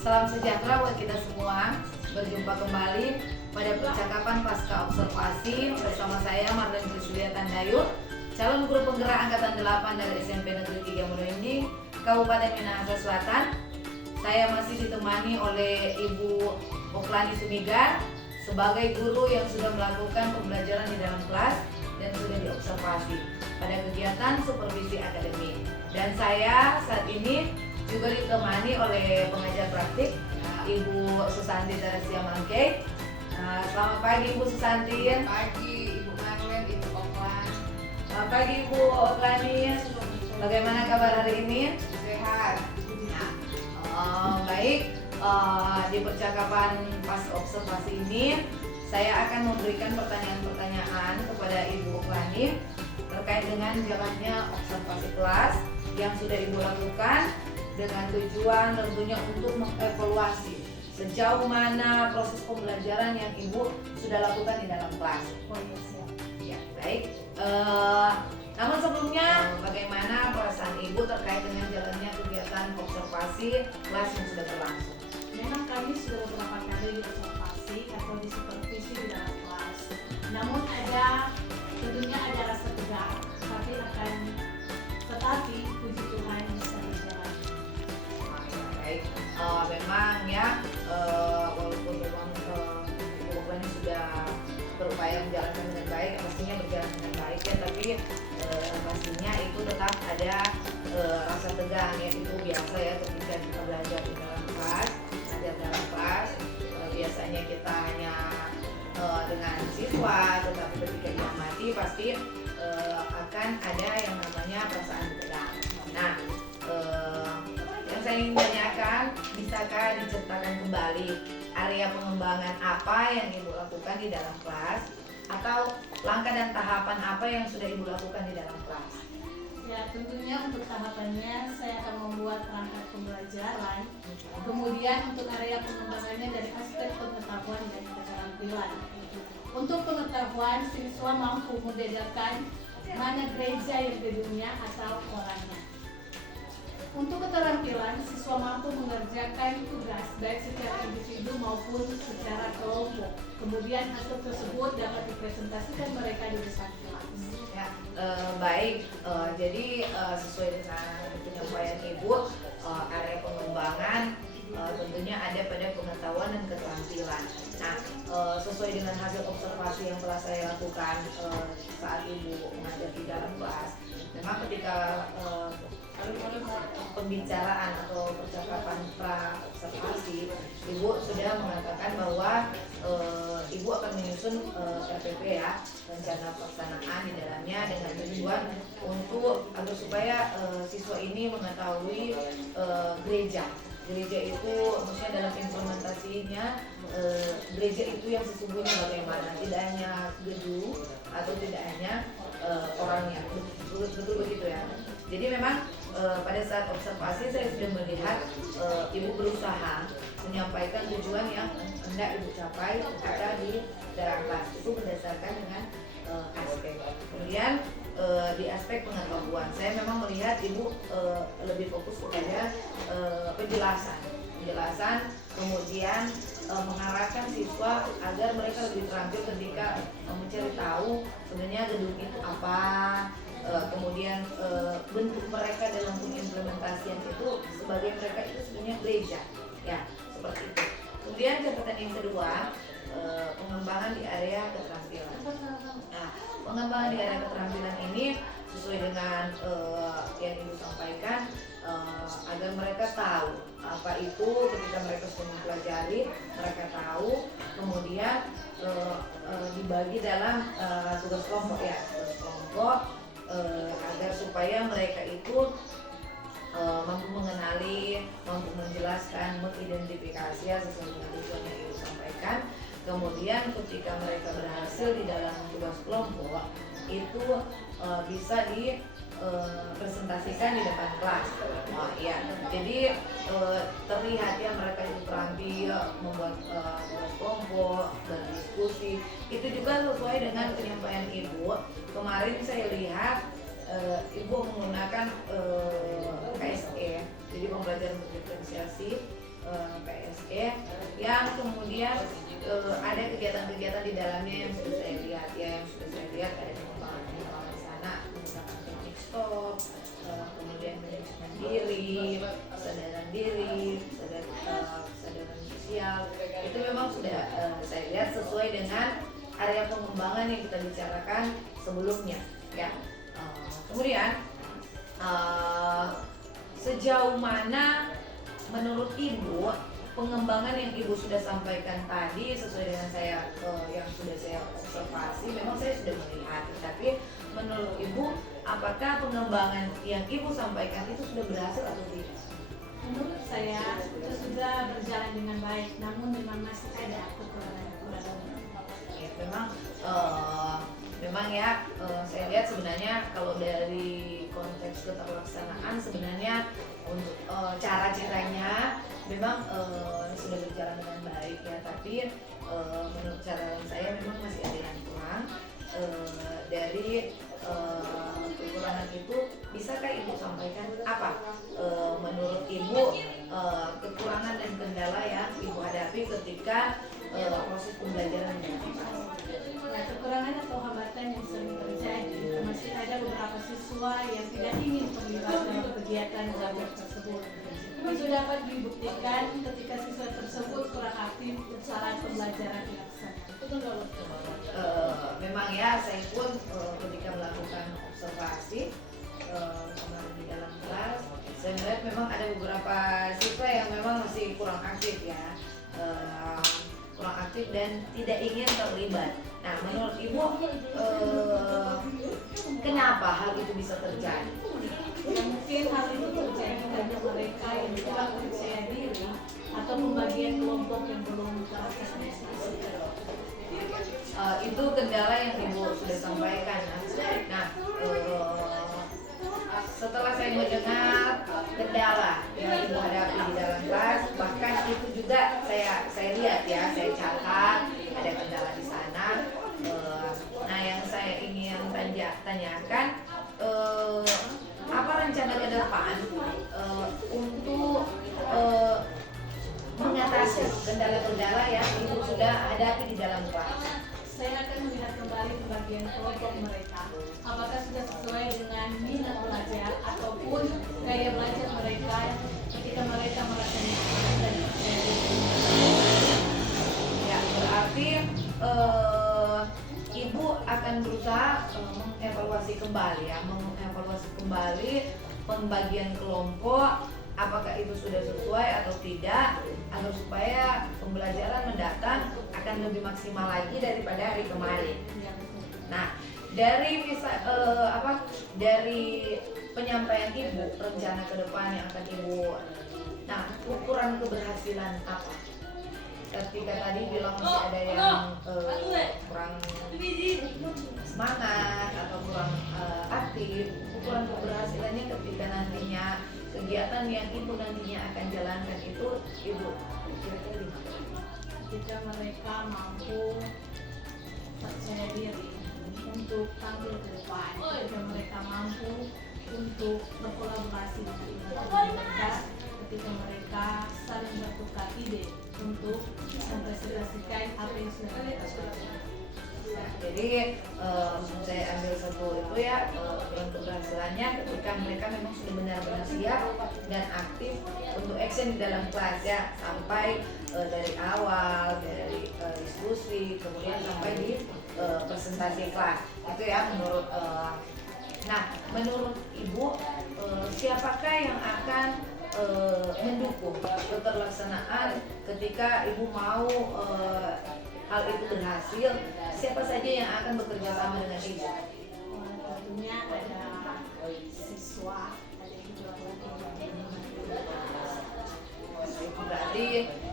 Salam sejahtera buat kita semua. Berjumpa kembali pada percakapan pasca observasi bersama saya Marlen Priscilia Tandayur, calon guru penggerak angkatan 8 dari SMP Negeri 3 Modoindi, Kabupaten Minahasa Selatan. Saya masih ditemani oleh Ibu Oklani Sumigar sebagai guru yang sudah melakukan pembelajaran di dalam kelas dan sudah diobservasi pada kegiatan supervisi akademik. Dan saya saat ini juga ditemani oleh pengajar praktik Ibu Susanti Teresia Mangkei. Selamat pagi Ibu Susanti. Selamat pagi Ibu Marlen, Ibu Oklan. Selamat pagi Ibu Oklani. Bagaimana kabar hari ini? Sehat. Baik. Di percakapan pas observasi ini saya akan memberikan pertanyaan-pertanyaan kepada Ibu Oklani terkait dengan jalannya observasi kelas yang sudah Ibu lakukan, dengan tujuan tentunya untuk mengevaluasi sejauh mana proses pembelajaran yang Ibu sudah lakukan di dalam kelas. Ya, baik. Namun sebelumnya, bagaimana perasaan Ibu terkait dengan jalannya kegiatan observasi kelas yang sudah berlangsung? Memang kami sudah beberapa kali diobservasi atau disupervisi di dalam kelas. Namun tentunya ada rasa tegang, tetapi puji Tuhan bisa berjalan. Baik, memang ya, walaupun memang Ibu Oklani sudah berupaya menjalankan dengan baik, pastinya berjalan dengan baik ya, tapi pastinya itu tetap ada rasa tegang ya, itu biasa ya ketika kita belajar di dalam kelas, biasanya kita hanya dengan siswa, tetapi ketika diamati pasti akan ada yang namanya perasaan tegang. Nah, yang saya ingin tanyakan, bisakah diceritakan kembali area pengembangan apa yang Ibu lakukan di dalam kelas, atau langkah dan tahapan apa yang sudah Ibu lakukan di dalam kelas? Ya, tentunya untuk tahapannya saya akan membuat perangkat pembelajaran. Kemudian untuk area pengembangannya dari aspek pengetahuan dan keterampilan. Untuk pengetahuan, siswa mampu membedakan mana gereja yang gedungnya atau orangnya. Untuk keterampilan, siswa mampu mengerjakan tugas baik secara individu maupun secara kelompok. Kemudian hasil tersebut dapat dipresentasikan mereka di depan kelas. Ya, baik. Jadi sesuai dengan penyampaian Ibu, area pengembangan tentunya ada pada pengetahuan dan keterampilan. Nah, sesuai dengan hasil observasi yang telah saya lakukan saat Ibu mengajar di dalam kelas, memang ketika pembicaraan atau percakapan pra observasi, Ibu sudah mengatakan bahwa Ibu akan menyusun RPP ya, rencana pelaksanaan di dalamnya, dengan tujuan untuk agar supaya siswa ini mengetahui gereja itu maksudnya dalam implementasinya, gereja itu yang sesungguhnya bagaimana, tidak hanya gedung atau tidak hanya orangnya, betul begitu ya. Jadi memang pada saat observasi saya sudah melihat Ibu berusaha menyampaikan tujuan yang hendak Ibu capai ketika di dalam kelas, itu berdasarkan dengan aspek. Kemudian di aspek pengetahuan, saya memang melihat Ibu lebih fokus kepada penjelasan, kemudian mengarahkan siswa agar mereka lebih terampil ketika mencari tahu sebenarnya gedung itu apa, kemudian bentuk mereka dalam pengimplementasian itu sebagai mereka itu sebenarnya gereja ya, seperti itu. Kemudian catatan yang kedua, pengembangan di area keterampilan. Nah, pengembangan di area keterampilan ini sesuai dengan yang Ibu sampaikan, agar mereka tahu apa itu ketika mereka sudah mempelajari, mereka tahu, kemudian dibagi dalam tugas kelompok ya, agar supaya mereka itu mampu mengenali, mampu menjelaskan, mengidentifikasi sesuai dengan tujuan yang Ibu sampaikan. Kemudian ketika mereka berhasil di dalam tugas kelompok itu bisa dipresentasikan di depan kelas. Ya, jadi terlihat ya mereka itu terampil membuat tugas kelompok, berdiskusi. Itu juga sesuai dengan penyampaian Ibu. Kemarin saya lihat Ibu menggunakan KSE, jadi pembelajaran berdiferensiasi PSE yang kemudian ada kegiatan-kegiatan di dalamnya yang sudah saya lihat ada pengembangan di sana menggunakan teknik stop, kemudian manajemen diri, kesadaran diri, kesadaran sosial, itu memang sudah saya lihat sesuai dengan area pengembangan yang kita bicarakan sebelumnya ya. Kemudian sejauh mana menurut Ibu pengembangan yang Ibu sudah sampaikan tadi sesuai dengan saya yang sudah saya observasi, memang saya sudah melihat, tapi menurut Ibu apakah pengembangan yang Ibu sampaikan itu sudah berhasil atau tidak? Menurut saya itu sudah berjalan dengan baik, namun memang masih ada kekurangan. Ya, memang ya saya lihat sebenarnya kalau dari konteks keterlaksanaan sebenarnya untuk cara-caranya memang sudah berjalan dengan baik ya, tapi menurut cara saya memang masih ada yang kurang. Dari kekurangan itu bisakah Ibu sampaikan apa menurut Ibu kekurangan dan kendala yang Ibu hadapi ketika proses pembelajaran ini? Nah, kekurangan atau hambatan yang sering terjadi, masih ada beberapa siswa yang tidak ingin terlibat dalam kegiatan belajar tersebut. Itu dapat dibuktikan ketika siswa tersebut kurang aktif saat pembelajaran dilaksanakan. Memang ya, saya pun ketika melakukan observasi kemarin di dalam kelas, saya melihat memang ada beberapa siswa yang memang masih kurang aktif ya, kurang aktif dan tidak ingin terlibat. Nah, menurut Ibu kenapa hal itu bisa terjadi? Ya, mungkin hal itu terjadi karena mereka yang kurang percaya diri atau pembagian kelompok yang belum terorganisasi. Itu kendala yang Ibu sudah sampaikan. Nah, setelah saya mendengar kendala yang Ibu hadapi di dalam kelas, bahkan itu juga saya lihat ya, saya catat ada kendala di sana. Nah, yang saya ingin tanyakan, apa rencana ke depan untuk mengatasi kendala-kendala yang Ibu sudah hadapi di dalam kelas? Saya akan melihat kembali pembagian kelompok mereka. Apakah sudah sesuai dengan minat belajar ataupun gaya belajar mereka ketika mereka merasa nyaman dan percaya diri. Ya, berarti Ibu akan berusaha mengevaluasi kembali pembagian kelompok, apakah itu sudah sesuai atau tidak, agar supaya pembelajaran mendatang akan lebih maksimal lagi daripada hari kemarin. Nah, dari dari penyampaian Ibu, rencana ke depan yang akan Ibu, nah, ukuran keberhasilan apa? Ketika tadi bilang masih ada yang kurang semangat atau kurang aktif, ukuran keberhasilannya ketika nantinya kegiatan yang Ibu nantinya akan jalankan itu Ibu kira-kira di mana? Ketika mereka mampu percaya diri untuk tampil ke depan, ketika mereka mampu untuk berkolaborasi dengan mereka, ketika mereka saling bertukar ide untuk mempresentasikan apa yang sudah mereka lakukan. Jadi saya ambil satu itu ya, ukuran keberhasilannya ketika mereka memang sudah benar-benar siap dan aktif untuk action di dalam kelas ya, sampai dari awal, dari diskusi, kemudian sampai di presentasi kelas itu ya menurut. Nah, menurut Ibu siapakah yang akan mendukung keterlaksanaan ketika Ibu mau hal itu berhasil? Siapa saja yang akan bekerja sama dengan Ibu? Tentunya ada siswa, ada juga berarti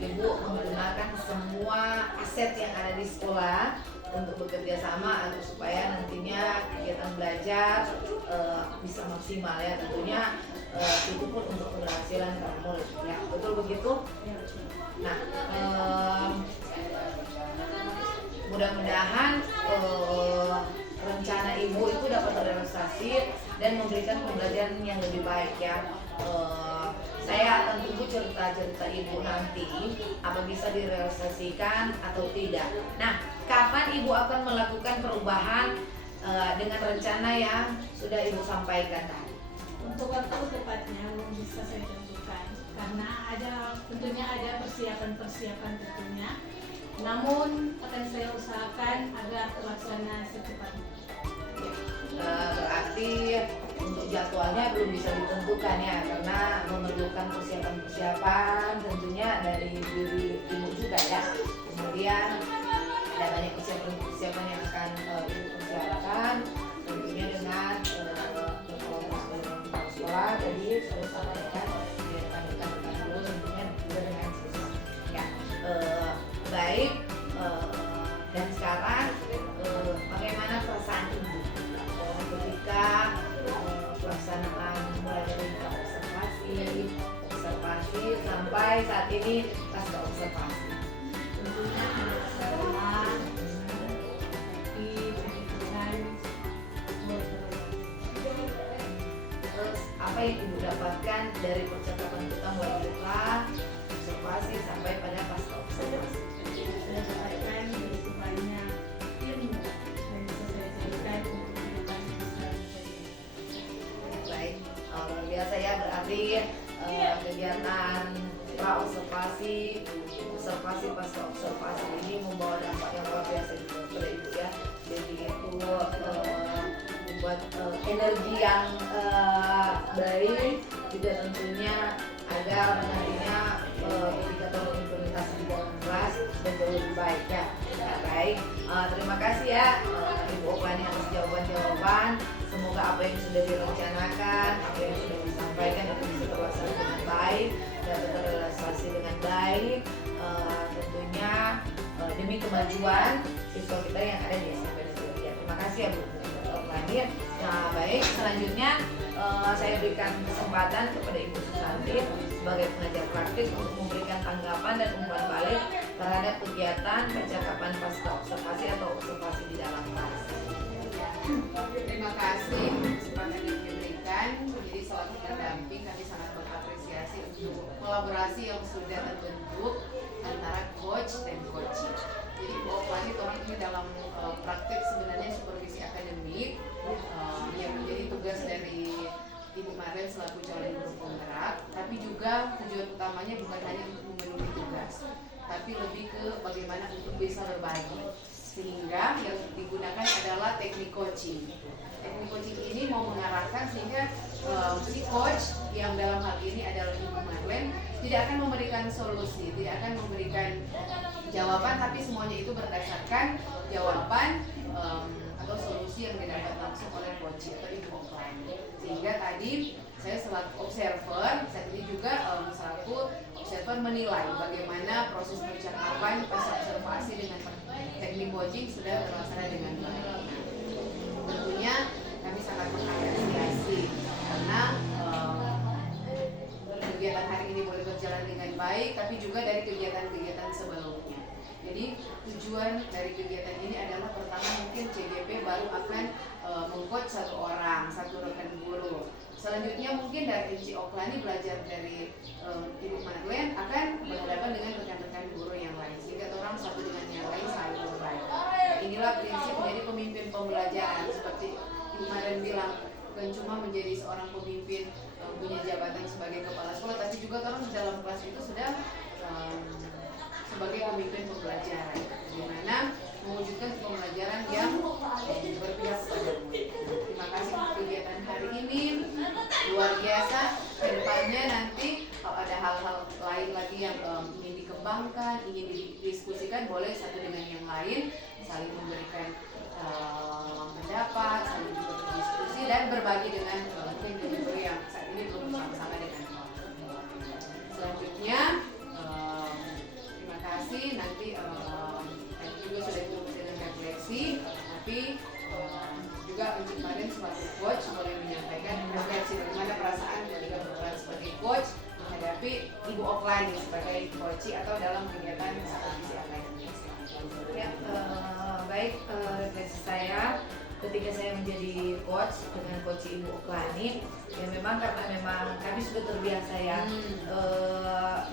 Ibu menggunakan semua aset yang ada di sekolah untuk bekerja sama agar supaya nantinya kegiatan belajar bisa maksimal ya, tentunya itu pun untuk keberhasilan para murid ya, betul begitu? Nah, mudah-mudahan rencana Ibu itu dapat terrealisasi dan memberikan pembelajaran yang lebih baik ya. saya akan tunggu cerita-cerita Ibu nanti apa bisa direalisasikan atau tidak. Nah, kapan Ibu akan melakukan perubahan dengan rencana yang sudah Ibu sampaikan tadi? Untuk waktu tepatnya belum bisa saya tentukan karena tentunya ada persiapan tentunya. Namun akan saya usahakan agar terlaksana secepatnya. Berarti untuk jadwalnya belum bisa ditentukan ya, karena memerlukan persiapan tentunya dari diri Ibu juga ya. Kemudian ada banyak persiapan yang akan Ibu persiapkan tentunya dengan berkolaborasi dengan kepala sekolah. Jadi saya sampaikan di rekan-rekan dulu tentunya juga dengan siswa ya. Baik, dan sekarang bagaimana perasaan Ibu ketika pelaksanaan mulai dari observasi sampai saat ini pasca observasi? Tentunya ada masalah, tapi dengan Terus apa yang Ibu dapatkan dari percakapan kita mulai dari observasi sampai pada pasca observasi? saya dapatkan begitu banyak ilmu yang bisa saya jadikan untuk kehidupan saya. Baik, luar biasa ya, berarti kegiatan pra-observasi, observasi pasca observasi ini membawa dampak yang luar biasa kepada Ibu ya. Jadi itu membuat energi yang baik, juga tentunya agar nantinya indikator implementasi di dalam kelas menjadi lebih baik ya. Baik, terima kasih ya Ibu Oklani atas jawaban-jawaban. Semoga apa yang sudah direncanakan, apa yang sudah disampaikan itu bisa terlaksana dengan baik dan terrealisasi dengan baik. Tentunya demi kemajuan siswa kita yang ada di SMP Negeri 3. Terima kasih ya Bu Oklani. Nah baik, selanjutnya saya berikan kesempatan kepada Ibu Susanti sebagai pengajar praktis untuk memberikan tanggapan dan umpan balik terhadap kegiatan percakapan pasca observasi atau observasi di dalam kelas. Terima kasih kesempatan yang diberikan. Jadi selaku pendamping kami sangat mengapresiasi untuk kolaborasi yang sudah terbentuk antara coach dan coaching. Jadi Bu Oklani orang ini dalam praktik sebenarnya supervisi akademik yang menjadi tugas dari Ibu Marlen selaku calon guru penggerak, tapi juga tujuan utamanya bukan hanya untuk memenuhi tugas, tapi lebih ke bagaimana untuk bisa berbagi. Sehingga yang digunakan adalah teknik coaching. Teknik coaching ini mau mengarahkan sehingga si coach yang dalam hal ini adalah Ibu Marlen tidak akan memberikan solusi, tidak akan memberikan jawaban, tapi semuanya itu berdasarkan jawaban atau solusi yang didapat langsung oleh coach atau Ibu Oklani. Sehingga tadi saya selaku observer, saat ini juga selaku observer menilai bagaimana proses percakapan pas observasi dengan teknik coaching sudah terlaksana dengan baik. Tentunya kami sangat mengapresiasi karena kegiatan hari ini boleh berjalan dengan baik, tapi juga dari kegiatan-kegiatan sebelumnya. Jadi tujuan dari kegiatan ini adalah pertama mungkin CGP baru akan meng-coach satu orang, satu rekan guru. Selanjutnya mungkin dari MC Oklani belajar dari Ibu Marlen akan berhadapan dengan rekan-rekan guru yang lain, sehingga orang satu dengan yang lain saling berbagi. Nah, inilah prinsip menjadi pemimpin pembelajaran, seperti Ibu Marlen bilang, bukan cuma menjadi seorang pemimpin punya jabatan sebagai kepala sekolah, tapi juga orang di dalam kelas itu sudah sebagai pemimpin pembelajaran, bagaimana mewujudkan pembelajaran yang berpihak pada murid. Terima kasih untuk kegiatan hari ini, luar biasa. Kedepannya nanti kalau ada hal-hal lain lagi yang ingin dikembangkan, ingin didiskusikan, boleh satu dengan yang lain saling memberikan pendapat, saling juga berdiskusi dan berbagi dengan mungkin guru yang saat ini belum bersama-sama dengan selanjutnya. Terima kasih. Nanti juga sudah cukup dengan refleksi, tapi juga Ibu Marlen sebagai coach boleh menyampaikan refleksi bagaimana perasaan ketika berperan sebagai coach menghadapi Ibu Oklani sebagai coach atau dalam kegiatan supervisi akademik. Ya, baik, refleksi saya ketika saya menjadi coach dengan coach Ibu Oklani, ya memang karena memang kami sudah terbiasa ya,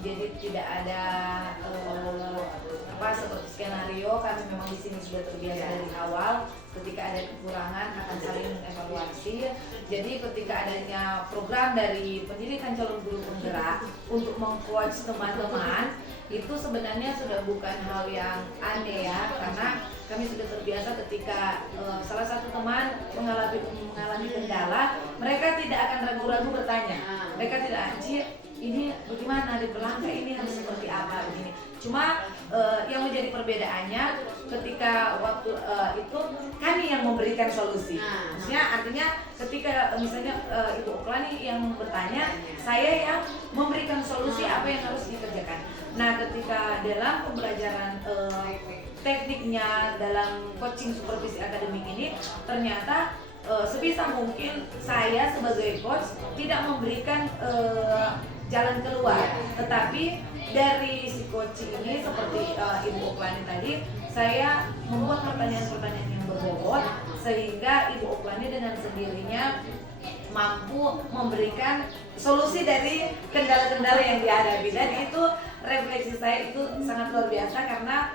jadi tidak ada seperti skenario, kami memang di sini sudah terbiasa dari awal. Ketika ada kekurangan akan saling mengevaluasi. Jadi ketika adanya program dari pendidikan calon guru penggerak untuk mengcoach teman-teman, itu sebenarnya sudah bukan hal yang aneh ya, karena kami sudah terbiasa ketika salah satu teman mengalami kendala, mereka tidak akan ragu-ragu bertanya. Mereka tidak, ini bagaimana di pelanggan ini harus seperti apa begini. Cuma yang menjadi perbedaannya ketika waktu itu kami yang memberikan solusi. Maksudnya artinya ketika misalnya Ibu Oklani yang bertanya, saya yang memberikan solusi apa yang harus dikerjakan. Nah, ketika dalam pembelajaran tekniknya dalam coaching supervisi akademik ini, ternyata sebisa mungkin saya sebagai coach tidak memberikan jalan keluar, tetapi dari si coach ini seperti Ibu Oklani tadi, saya membuat pertanyaan-pertanyaan yang berbobot sehingga Ibu Oklani dengan sendirinya mampu memberikan solusi dari kendala-kendala yang dihadapi, dan itu refleksi saya itu sangat luar biasa karena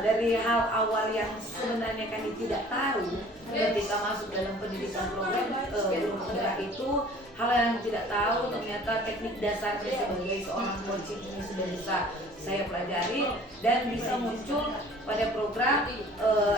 dari hal awal yang sebenarnya kami tidak tahu ketika masuk dalam pendidikan program guru penggerak itu, hal yang tidak tahu ternyata teknik dasar sebagai seorang coaching ini sudah bisa saya pelajari dan bisa muncul pada program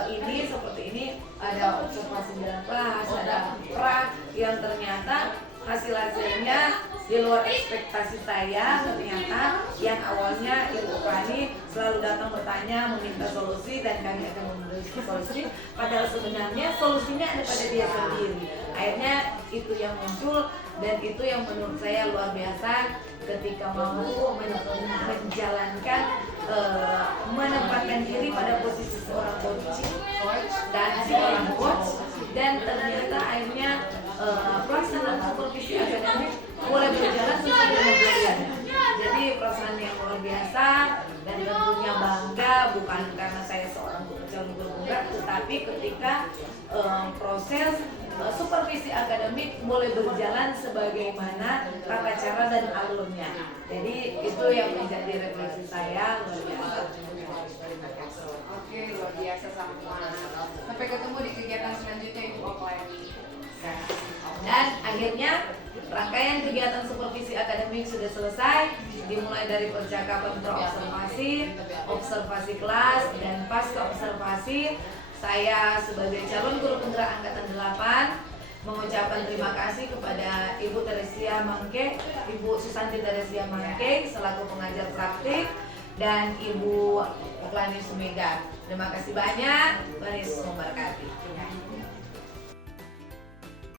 ini seperti ini. Ada observasi dalam kelas, ada pra yang ternyata hasil-hasilnya di luar ekspektasi saya. Ternyata yang awalnya Ibu Oklani selalu datang bertanya, meminta solusi dan kami akan memberi solusi, padahal sebenarnya solusinya ada pada dia sendiri. Akhirnya itu yang muncul dan itu yang menurut saya luar biasa ketika mampu menjalankan menempatkan diri pada posisi seorang coach dan seorang coach, dan ternyata akhirnya pelaksanaan supervisi akademik mulai berjalan sesuai dengan tujuannya. Jadi pelaksanaan yang luar biasa dan tentunya bangga, bukan karena saya seorang calon guru penggerak, tetapi ketika proses supervisi akademik mulai berjalan sebagaimana tata cara dan alurnya. Jadi itu yang menjadi refleksi saya luar biasa. Oke, luar biasa sama. Sampai ketemu di kegiatan selanjutnya Ibu Oklani. Dan akhirnya rangkaian kegiatan supervisi akademik sudah selesai, dimulai dari percakapan pra-observasi, observasi kelas, dan pasca observasi. Saya sebagai calon guru penggerak angkatan 8 mengucapkan terima kasih kepada Ibu Teresia Mangke, Ibu Susanti Teresia Mangke selaku pengajar praktik, dan Ibu Oklani Sumega. Terima kasih banyak, Tuhan Yesus memberkati.